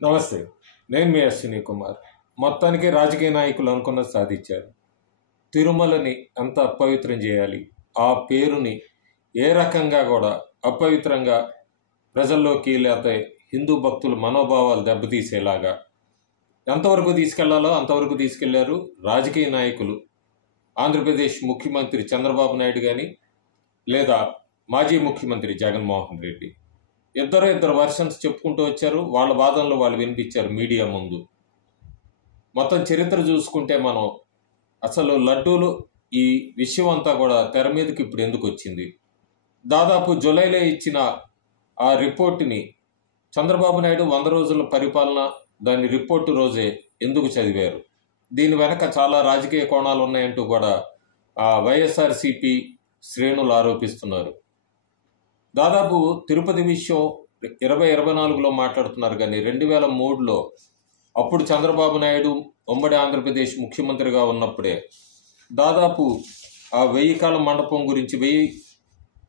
నమస్తే, నేను మీ అశ్విని కుమార్. మొత్తానికి రాజకీయ నాయకులు అనుకున్నది సాధించారు. తిరుమలని అంత అపవిత్రం చేయాలి, ఆ పేరుని ఏ రకంగా కూడా అపవిత్రంగా ప్రజల్లోకి లేకపోతే హిందూ భక్తుల మనోభావాలు దెబ్బతీసేలాగా ఎంతవరకు తీసుకెళ్లాలో అంతవరకు తీసుకెళ్లారు రాజకీయ నాయకులు. ఆంధ్రప్రదేశ్ ముఖ్యమంత్రి చంద్రబాబు నాయుడు కానీ లేదా మాజీ ముఖ్యమంత్రి జగన్మోహన్ రెడ్డి ఇద్దరు వర్షన్స్ చెప్పుకుంటూ వచ్చారు. వాళ్ళ వాదనలు వాళ్ళు వినిపించారు మీడియా ముందు. మొత్తం చరిత్ర చూసుకుంటే మనం అసలు లడ్డూలు ఈ విషయం అంతా కూడా తెర మీదకి ఇప్పుడు ఎందుకు వచ్చింది? దాదాపు జూలైలో ఇచ్చిన ఆ రిపోర్టుని చంద్రబాబు నాయుడు 100 రోజుల పరిపాలన దాని రిపోర్టు రోజే ఎందుకు చదివారు? దీని వెనక చాలా రాజకీయ కోణాలు ఉన్నాయంటూ కూడా వైఎస్ఆర్సీపీ శ్రేణులు ఆరోపిస్తున్నారు. దాదాపు తిరుపతి విషయం 2024లో మాట్లాడుతున్నారు, కానీ 2003లో అప్పుడు చంద్రబాబు నాయుడు ఉమ్మడి ఆంధ్రప్రదేశ్ ముఖ్యమంత్రిగా ఉన్నప్పుడే దాదాపు ఆ 1000 కాల మండపం గురించి 1000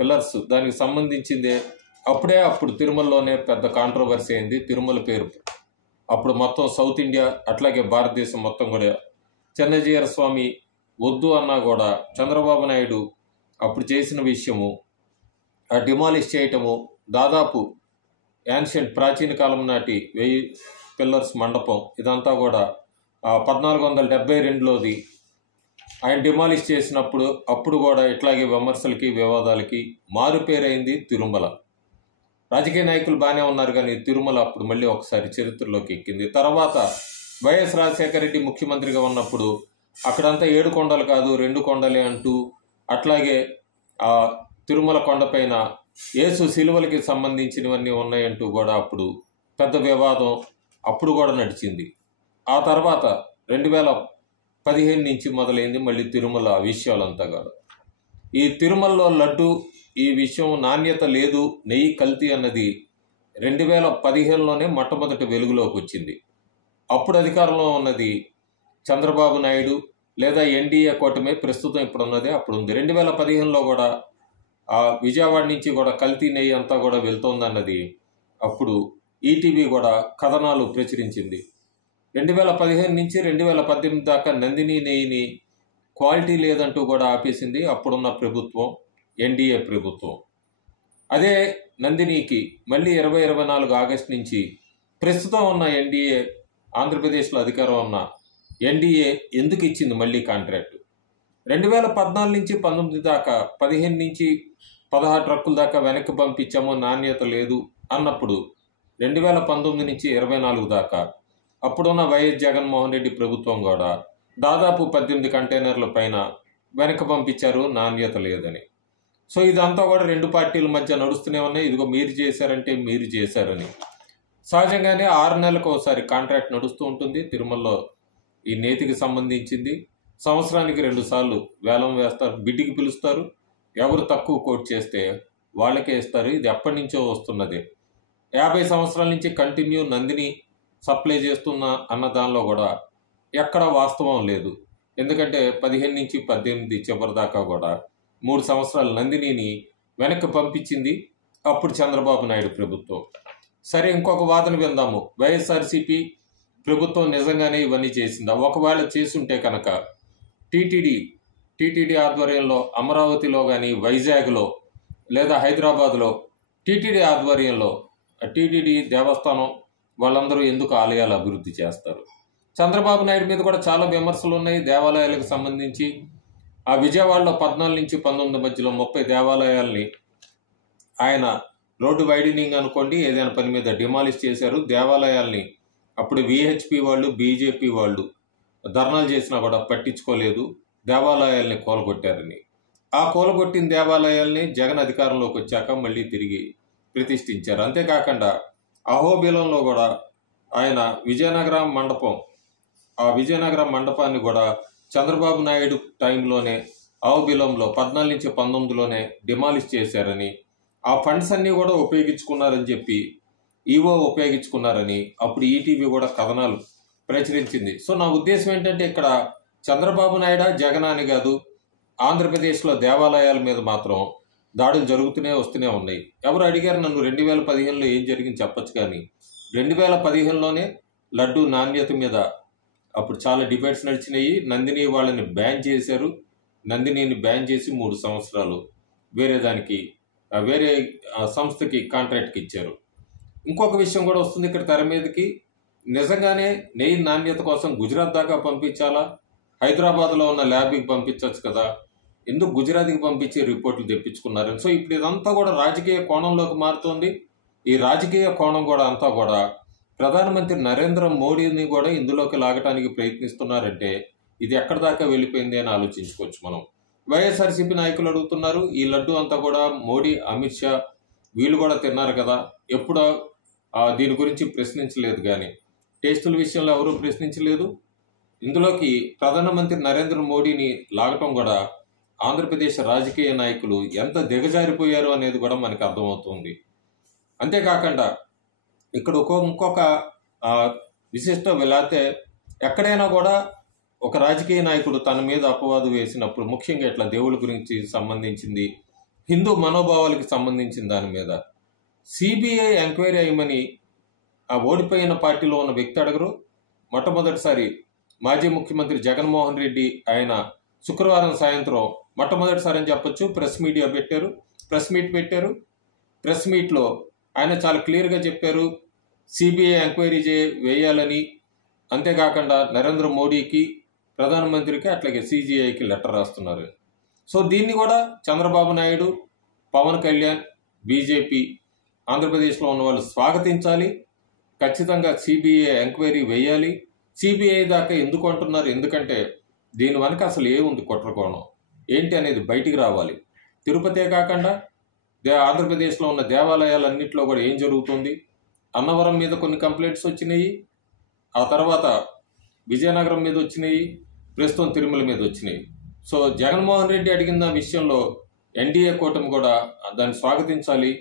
పిల్లర్స్ దానికి సంబంధించిందే అప్పుడు తిరుమలలోనే పెద్ద కాంట్రవర్సీ అయింది. తిరుమల పేరు అప్పుడు మొత్తం సౌత్ ఇండియా అట్లాగే భారతదేశం మొత్తం కూడా చెన్నజీయర స్వామి వద్దు అన్నా కూడా చంద్రబాబు నాయుడు అప్పుడు చేసిన విషయము ఆ డిమాలిష్ చేయటము, దాదాపు యాన్షియంట్ ప్రాచీన కాలం నాటి 1000 పిల్లర్స్ మండపం ఇదంతా కూడా 1472లోది ఆయన డిమాలిష్ చేసినప్పుడు అప్పుడు కూడా ఇట్లాగే విమర్శలకి వివాదాలకి మారుపేరైంది తిరుమల. రాజకీయ నాయకులు బాగానే ఉన్నారు, కానీ తిరుమల అప్పుడు మళ్ళీ ఒకసారి చరిత్రలోకి ఎక్కింది. తర్వాత వైఎస్ రాజశేఖర రెడ్డి ముఖ్యమంత్రిగా ఉన్నప్పుడు అక్కడంతా 7 కొండలు కాదు 2 కొండలే అంటూ, అట్లాగే ఆ తిరుమల కొండపైన యేసు శిలువలకి సంబంధించినవన్నీ ఉన్నాయంటూ కూడా అప్పుడు పెద్ద వివాదం అప్పుడు కూడా నడిచింది. ఆ తర్వాత 2015 నుంచి మొదలైంది మళ్ళీ తిరుమల విషయాలంతా కాదు. ఈ తిరుమలలో లడ్డు ఈ విషయం నాణ్యత లేదు, నెయ్యి కల్తీ అన్నది 2015లోనే మొట్టమొదటి వెలుగులోకి వచ్చింది. అప్పుడు అధికారంలో ఉన్నది చంద్రబాబు నాయుడు లేదా ఎన్డీఏ కూటమి, ప్రస్తుతం ఇప్పుడు ఉన్నదే అప్పుడు ఉంది. 2015లో కూడా ఆ విజయవాడ నుంచి కూడా కల్తీ నెయ్యి అంతా కూడా వెళ్తోందన్నది అప్పుడు ఈటీవీ కూడా కథనాలు ప్రచురించింది. 2015 నుంచి 2018 దాకా నందిని నెయ్యిని క్వాలిటీ లేదంటూ కూడా ఆపేసింది అప్పుడున్న ప్రభుత్వం, ఎన్డీఏ ప్రభుత్వం. అదే నందినికి మళ్ళీ 2024 ఆగస్టు నుంచి ప్రస్తుతం ఉన్న ఎన్డీఏ, ఆంధ్రప్రదేశ్లో అధికారం ఉన్న ఎన్డీఏ ఎందుకు ఇచ్చింది మళ్ళీ కాంట్రాక్టు? 2014 నుంచి 19 దాకా 15 నుంచి 16 ట్రక్కుల దాకా వెనక్కి పంపించాము, నాణ్యత లేదు అన్నప్పుడు 2019 నుంచి 24 దాకా అప్పుడున్న వైఎస్ జగన్మోహన్ రెడ్డి ప్రభుత్వం కూడా దాదాపు 18 కంటైనర్ల పైన వెనక్కి పంపించారు నాణ్యత లేదని. సో ఇదంతా కూడా 2 పార్టీల మధ్య నడుస్తూనే ఉన్నాయి. ఇదిగో మీరు చేశారంటే మీరు చేశారని. సహజంగానే 6 నెలలకు ఒకసారి కాంట్రాక్ట్ నడుస్తూ ఉంటుంది తిరుమలలో. ఈ నేతికి సంబంధించింది సంవత్సరానికి 2 సార్లు వేలం వేస్తారు, బిడ్డికి పిలుస్తారు. ఎవరు తక్కువ కోట్ చేస్తే వాళ్ళకే ఇస్తారు. ఇది ఎప్పటి నుంచో వస్తున్నదే. 50 సంవత్సరాల నుంచి కంటిన్యూ నందిని సప్లై చేస్తున్న అన్న దానిలో కూడా ఎక్కడ వాస్తవం లేదు. ఎందుకంటే 15 నుంచి 18 చివరి దాకా కూడా 3 సంవత్సరాలు నందినిని వెనక్కి పంపించింది అప్పుడు చంద్రబాబు నాయుడు ప్రభుత్వం. సరే, ఇంకొక వాదన విందాము. వైఎస్ఆర్సీపీ ప్రభుత్వం నిజంగానే ఇవన్నీ చేసిందా? ఒకవేళ చేసుంటే కనుక టీటీడీ ఆధ్వర్యంలో అమరావతిలో కానీ వైజాగ్లో లేదా హైదరాబాద్లో టీటీడీ ఆధ్వర్యంలో టీటీడీ దేవస్థానం వాళ్ళందరూ ఎందుకు ఆలయాలు అభివృద్ధి చేస్తారు? చంద్రబాబు నాయుడు మీద కూడా చాలా విమర్శలు ఉన్నాయి దేవాలయాలకు సంబంధించి. ఆ విజయవాడలో 14 నుంచి 19 మధ్యలో 30 దేవాలయాల్ని ఆయన రోడ్డు వైడనింగ్ అనుకోండి ఏదైనా పని మీద డిమాలిష్ చేశారు. దేవాలయాల్ని అప్పుడు విహెచ్పి వాళ్ళు బీజేపీ వాళ్ళు ధర్నాలు చేసినా కూడా పట్టించుకోలేదు, దేవాలయాల్ని కూలగొట్టారని. ఆ కూలగొట్టిన దేవాలయాల్ని జగన్ అధికారంలోకి వచ్చాక మళ్ళీ తిరిగి ప్రతిష్ఠించారు. అంతేకాకుండా అహోబిలంలో కూడా ఆయన విజయనగరం మండపం, ఆ విజయనగరం మండపాన్ని కూడా చంద్రబాబు నాయుడు టైంలోనే అహోబిలంలో 14 నుంచి 19లోనే డిమాలిష్ చేశారని, ఆ ఫండ్స్ అన్నీ కూడా ఉపయోగించుకున్నారని చెప్పి ఈవో ఉపయోగించుకున్నారని అప్పుడు ఈటీవీ కూడా కథనాలు ప్రచురించింది. సో నా ఉద్దేశం ఏంటంటే ఇక్కడ చంద్రబాబు నాయుడు జగన్ అని కాదు, ఆంధ్రప్రదేశ్లో దేవాలయాల మీద మాత్రం దాడులు జరుగుతూనే వస్తూనే ఉన్నాయి. ఎవరు అడిగారు నన్ను 2015లో ఏం జరిగింది చెప్పచ్చు, కానీ 2015లోనే లడ్డు నాణ్యత మీద అప్పుడు చాలా డిబేట్స్ నడిచినాయి. నందిని వాళ్ళని బ్యాన్ చేశారు. నందినిని బ్యాన్ చేసి 3 సంవత్సరాలు వేరే సంస్థకి కాంట్రాక్ట్కి ఇచ్చారు. ఇంకొక విషయం కూడా వస్తుంది ఇక్కడ తెర మీదకి. నిజంగానే నెయ్యి నాణ్యత కోసం గుజరాత్ దాకా పంపించాలా? హైదరాబాద్లో ఉన్న ల్యాబ్కి పంపించవచ్చు కదా, ఎందుకు గుజరాత్కి పంపించి రిపోర్ట్లు తెప్పించుకున్నారు? సో ఇప్పుడు ఇదంతా కూడా రాజకీయ కోణంలోకి మారుతోంది. ఈ రాజకీయ కోణం కూడా అంతా కూడా ప్రధానమంత్రి నరేంద్ర మోడీని కూడా ఇందులోకి లాగటానికి ప్రయత్నిస్తున్నారంటే ఇది ఎక్కడి దాకా వెళ్ళిపోయింది అని ఆలోచించుకోవచ్చు మనం. వైఎస్ఆర్సీపీ నాయకులు అడుగుతున్నారు, ఈ లడ్డు అంతా కూడా మోడీ, అమిత్ షా వీళ్ళు కూడా తిన్నారు కదా, ఎప్పుడో దీని గురించి ప్రశ్నించలేదు. కానీ టేస్టుల విషయంలో ఎవరూ ప్రశ్నించలేదు. ఇందులోకి ప్రధానమంత్రి నరేంద్ర మోడీని లాగటం కూడా ఆంధ్రప్రదేశ్ రాజకీయ నాయకులు ఎంత దిగజారిపోయారు అనేది కూడా మనకు అర్థమవుతుంది. అంతేకాకుండా ఇక్కడ ఇంకొక విశిష్ట వెళితే ఎక్కడైనా కూడా ఒక రాజకీయ నాయకుడు తన మీద అపవాదు వేసినప్పుడు, ముఖ్యంగా ఇట్లా దేవుళ్ళ గురించి సంబంధించింది, హిందూ మనోభావాలకి సంబంధించిన దాని మీద సిబిఐ ఎంక్వైరీ అయ్యమని ఆ ఓడిపోయిన పార్టీలో ఉన్న వ్యక్తి అడగరు. మొట్టమొదటిసారి మాజీ ముఖ్యమంత్రి జగన్మోహన్ రెడ్డి ఆయన శుక్రవారం సాయంత్రం మొట్టమొదటిసారి అని చెప్పొచ్చు ప్రెస్ మీట్ పెట్టారు. ప్రెస్ మీట్లో ఆయన చాలా క్లియర్గా చెప్పారు, సిబిఐ ఎంక్వైరీ వేయాలని, అంతేకాకుండా నరేంద్ర మోడీకి, ప్రధానమంత్రికి, అట్లాగే సిజిఐకి లెటర్ రాస్తున్నారు. సో దీన్ని కూడా చంద్రబాబు నాయుడు, పవన్ కళ్యాణ్, బీజేపీ, ఆంధ్రప్రదేశ్లో ఉన్న వాళ్ళు స్వాగతించాలి. ఖచ్చితంగా సిబిఐ ఎంక్వైరీ వేయాలి. సిబిఐ దాకా ఎందుకు అంటున్నారు? ఎందుకంటే దీని వెనక అసలు ఏముంది, కుట్రకోణం ఏంటి అనేది బయటికి రావాలి. తిరుపతే కాకుండా ఆంధ్రప్రదేశ్లో ఉన్న దేవాలయాలన్నింటిలో కూడా ఏం జరుగుతుంది? అన్నవరం మీద కొన్ని కంప్లైంట్స్ వచ్చినాయి, ఆ తర్వాత విజయనగరం మీద వచ్చినాయి, ప్రస్తుతం తిరుమల మీద వచ్చినాయి. సో జగన్మోహన్ రెడ్డి అడిగిన విషయంలో ఎన్డీఏ కూటమి కూడా దాన్ని స్వాగతించాలి,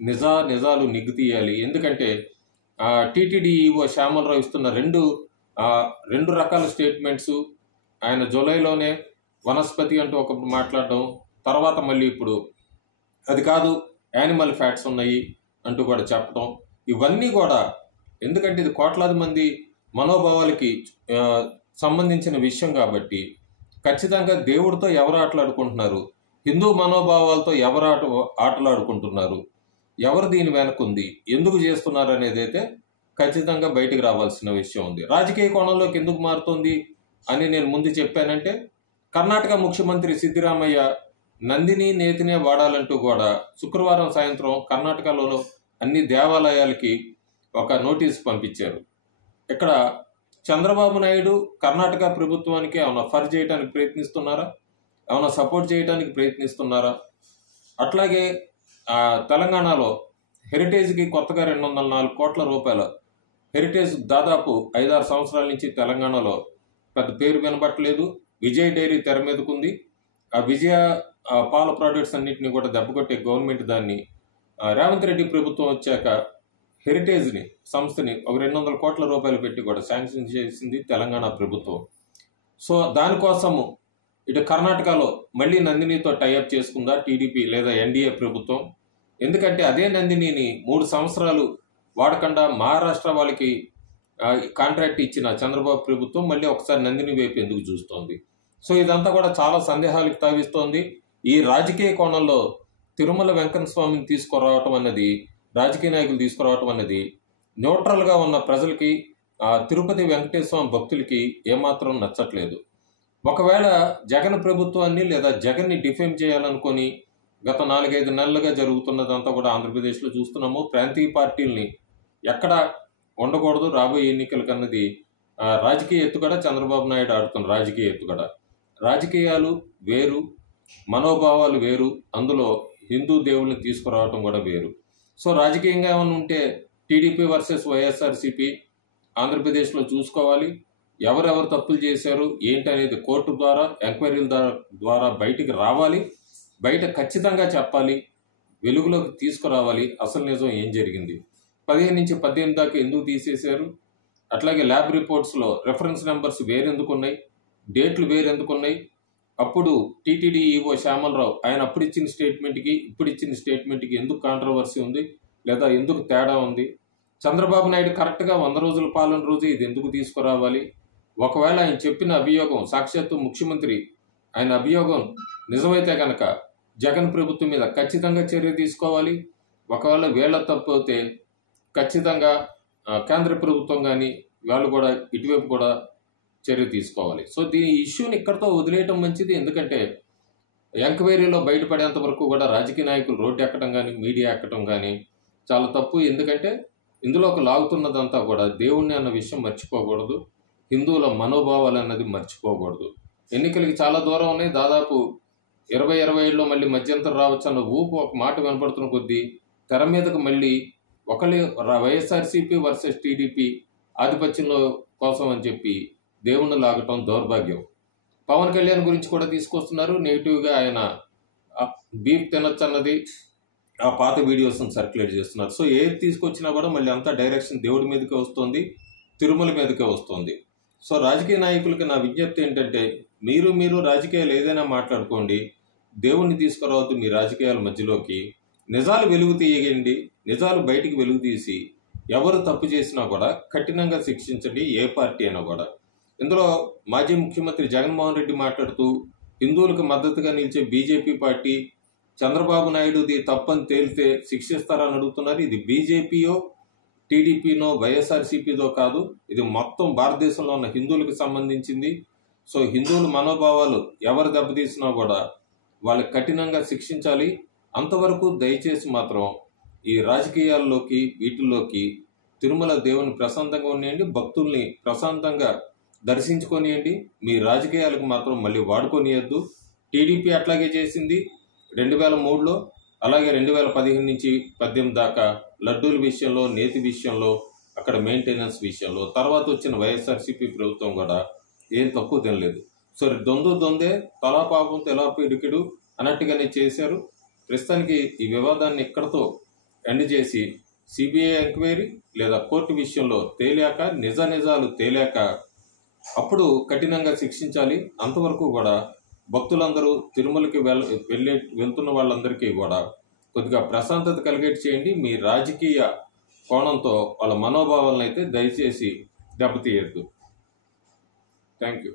నిజాలు నిగ్గు తీయాలి. ఎందుకంటే టీటీడీ ఈవో శ్యామలరావు ఇస్తున్న రెండు రకాల స్టేట్మెంట్స్, ఆయన జూలైలోనే వనస్పతి అంటూ ఒకప్పుడు మాట్లాడడం, తర్వాత మళ్ళీ ఇప్పుడు అది కాదు యానిమల్ ఫ్యాట్స్ ఉన్నాయి అంటూ కూడా చెప్పడం, ఇవన్నీ కూడా ఎందుకంటే ఇది కోట్లాది మంది మనోభావాలకి సంబంధించిన విషయం కాబట్టి ఖచ్చితంగా దేవుడితో ఎవరు ఆటలాడుకుంటున్నారు, హిందూ మనోభావాలతో ఎవరు ఆటలాడుకుంటున్నారు, ఎవరు దీని వెనకుంది, ఎందుకు చేస్తున్నారు అనేది అయితే ఖచ్చితంగా బయటికి రావాల్సిన విషయం ఉంది. రాజకీయ కోణంలోకి ఎందుకు మారుతుంది అని నేను ముందు చెప్పానంటే, కర్ణాటక ముఖ్యమంత్రి సిద్దిరామయ్య నందిని నేతినే వాడాలంటూ కూడా శుక్రవారం సాయంత్రం కర్ణాటకలో అన్ని దేవాలయాలకి ఒక నోటీస్ పంపించారు. ఇక్కడ చంద్రబాబు నాయుడు కర్ణాటక ప్రభుత్వానికి ఏమైనా ఫర్ చేయడానికి ప్రయత్నిస్తున్నారా, ఏమైనా సపోర్ట్ చేయడానికి ప్రయత్నిస్తున్నారా? అట్లాగే తెలంగాణలో హెరిటేజ్కి కొత్తగా 204 కోట్ల రూపాయల హెరిటేజ్ దాదాపు 5-6 సంవత్సరాల నుంచి తెలంగాణలో పెద్ద పేరు వినబట్టలేదు. విజయ్ డైరీ తెర మీదకుంది. ఆ విజయ పాల ప్రోడక్ట్స్ అన్నింటినీ కూడా దెబ్బకొట్టే గవర్నమెంట్ దాన్ని రేవంత్ రెడ్డి ప్రభుత్వం వచ్చాక హెరిటేజ్ని సంస్థని ఒక 200 కోట్ల రూపాయలు పెట్టి కూడా శాంక్షన్ చేసింది తెలంగాణ ప్రభుత్వం. సో దానికోసము ఇటు కర్ణాటకలో మళ్ళీ నందినితో టైఅప్ చేసుకుందా టీడీపీ లేదా ఎన్డీఏ ప్రభుత్వం? ఎందుకంటే అదే నందినిని 3 సంవత్సరాలు వాడకుండా మహారాష్ట్ర వాళ్ళకి కాంట్రాక్ట్ ఇచ్చిన చంద్రబాబు ప్రభుత్వం మళ్ళీ ఒకసారి నందిని వైపు ఎందుకు చూస్తోంది? సో ఇదంతా కూడా చాలా సందేహాలకు తావిస్తోంది. ఈ రాజకీయ కోణంలో తిరుమల వెంకన్న స్వామిని తీసుకురావటం అన్నది, రాజకీయ నాయకులు తీసుకురావటం అన్నది న్యూట్రల్గా ఉన్న ప్రజలకి, తిరుపతి వెంకటేశ్వర స్వామి భక్తులకి ఏమాత్రం నచ్చట్లేదు. ఒకవేళ జగన్ ప్రభుత్వాన్ని లేదా జగన్ని డిఫేమ్ చేయాలనుకొని గత 4-5 నెలలుగా జరుగుతున్నదంతా కూడా ఆంధ్రప్రదేశ్లో చూస్తున్నాము. ప్రాంతీయ పార్టీల్ని ఎక్కడ ఉండకూడదు రాబోయే ఎన్నికలకు అన్నది రాజకీయ ఎత్తుగడ చంద్రబాబు నాయుడు ఆడుతున్న రాజకీయ ఎత్తుగడ. రాజకీయాలు వేరు, మనోభావాలు వేరు, అందులో హిందూ దేవుళ్ళని తీసుకురావటం కూడా వేరు. సో రాజకీయంగా ఏమైనా ఉంటే టీడీపీ వర్సెస్ వైఎస్ఆర్సీపీ ఆంధ్రప్రదేశ్లో చూసుకోవాలి. ఎవరెవరు తప్పులు చేశారు ఏంటి అనేది కోర్టు ద్వారా, ఎంక్వైరీల ద్వారా బయటికి రావాలి. బయట ఖచ్చితంగా చెప్పాలి, వెలుగులోకి తీసుకురావాలి అసలు నిజం ఏం జరిగింది. 15 నుంచి 18 దాకా ఎందుకు తీసేశారు? అట్లాగే ల్యాబ్ రిపోర్ట్స్లో రెఫరెన్స్ నెంబర్స్ వేరెందుకు ఉన్నాయి, డేట్లు వేరెందుకు ఉన్నాయి? అప్పుడు టీటీడీ ఈవో శ్యామలరావు ఆయన అప్పుడు ఇచ్చిన స్టేట్మెంట్కి ఇప్పుడు ఇచ్చిన స్టేట్మెంట్కి ఎందుకు కాంట్రవర్సీ ఉంది, లేదా ఎందుకు తేడా ఉంది? చంద్రబాబు నాయుడు కరెక్ట్గా 100 రోజుల పాలన రోజు ఇది ఎందుకు తీసుకురావాలి? ఒకవేళ ఆయన చెప్పిన అభియోగం సాక్షాత్తు ముఖ్యమంత్రి ఆయన అభియోగం నిజమైతే కనుక జగన్ ప్రభుత్వం మీద ఖచ్చితంగా చర్య తీసుకోవాలి. ఒకవేళ వీళ్ళ తప్పు అయితే ఖచ్చితంగా కేంద్ర ప్రభుత్వం కానీ వాళ్ళు కూడా ఇటువైపు కూడా చర్య తీసుకోవాలి. సో దీని ఇష్యూని ఇక్కడితో వదిలేయటం మంచిది. ఎందుకంటే ఎంక్వైరీలో బయటపడేంత వరకు కూడా రాజకీయ నాయకులు రోడ్డు ఎక్కడం కానీ మీడియా ఎక్కడం కానీ చాలా తప్పు. ఎందుకంటే ఇందులో ఒక లాగుతున్నదంతా కూడా దేవుణ్ణి అన్న విషయం మర్చిపోకూడదు, హిందువుల మనోభావాలు అన్నది మర్చిపోకూడదు. ఎన్నికలకి చాలా దూరం ఉన్నాయి. దాదాపు 2027లో మళ్ళీ మధ్యంతరం రావచ్చు అన్న ఊపు ఒక మాట వినపడుతున్న కొద్దీ తెర మీదకు మళ్ళీ వైఎస్ఆర్సీపీ వర్సెస్ టీడీపీ ఆధిపత్యంలో కోసం అని చెప్పి దేవుణ్ణి లాగటం దౌర్భాగ్యం. పవన్ కళ్యాణ్ గురించి కూడా తీసుకొస్తున్నారు. నెగిటివ్గా ఆయన బీఫ్ తినొచ్చు అన్నది ఆ పాత వీడియోస్ని సర్క్యులేట్ చేస్తున్నారు. సో ఏది తీసుకొచ్చినా కూడా మళ్ళీ అంతా డైరెక్షన్ దేవుడి మీదకే వస్తుంది, తిరుమల మీదకే వస్తుంది. సో రాజకీయ నాయకులకి నా విజ్ఞప్తి ఏంటంటే మీరు రాజకీయాలు ఏదైనా మాట్లాడుకోండి, దేవుణ్ణి తీసుకురావద్దు మీ రాజకీయాల మధ్యలోకి. నిజాలు వెలుగు తీయండి, నిజాలు బయటికి వెలుగు తీసి ఎవరు తప్పు చేసినా కూడా కఠినంగా శిక్షించండి, ఏ పార్టీ అయినా కూడా. ఇందులో మాజీ ముఖ్యమంత్రి జగన్మోహన్ రెడ్డి మాట్లాడుతూ హిందువులకు మద్దతుగా నిలిచే బీజేపీ పార్టీ చంద్రబాబు నాయుడుది తప్పని తేలితే శిక్షిస్తారని అడుగుతున్నారు. ఇది బీజేపీయో టీడీపీనో వైఎస్ఆర్సీపీదో కాదు, ఇది మొత్తం భారతదేశంలో ఉన్న హిందువులకు సంబంధించింది. సో హిందువుల మనోభావాలు ఎవరు దెబ్బతీసినా కూడా వాళ్ళకి కఠినంగా శిక్షించాలి. అంతవరకు దయచేసి మాత్రం ఈ రాజకీయాల్లోకి వీటిల్లోకి తిరుమల దేవుని ప్రశాంతంగా ఉండేయండి, భక్తుల్ని ప్రశాంతంగా దర్శించుకొనియండి. మీ రాజకీయాలకు మాత్రం మళ్ళీ వాడుకొనియద్దు. టీడీపీ అట్లాగే చేసింది 2003లో, అలాగే 2015 నుంచి 18 దాకా లడ్డూల విషయంలో, నేతి విషయంలో, అక్కడ మెయింటెనెన్స్ విషయంలో. తర్వాత వచ్చిన వైఎస్ఆర్సీపీ ప్రభుత్వం కూడా ఏం తక్కువ తినలేదు. సో దొందే తలా పాపం తెలా పిడికిడు అన్నట్టుగానే చేశారు. ప్రస్తుతానికి ఈ వివాదాన్ని ఇక్కడతో ఎండ్ చేసి సిబిఐ ఎంక్వైరీ లేదా కోర్టు విషయంలో తేలాక నిజాలు తేలాక అప్పుడు కఠినంగా శిక్షించాలి. అంతవరకు కూడా భక్తులందరూ తిరుమలకి వెళ్తున్న వాళ్ళందరికీ కూడా కొద్దిగా ప్రశాంతత కలిగేట్ చేయండి. మీ రాజకీయ కోణంతో వాళ్ళ మనోభావాలను అయితే దయచేసి దెబ్బతీయద్దు. Thank you.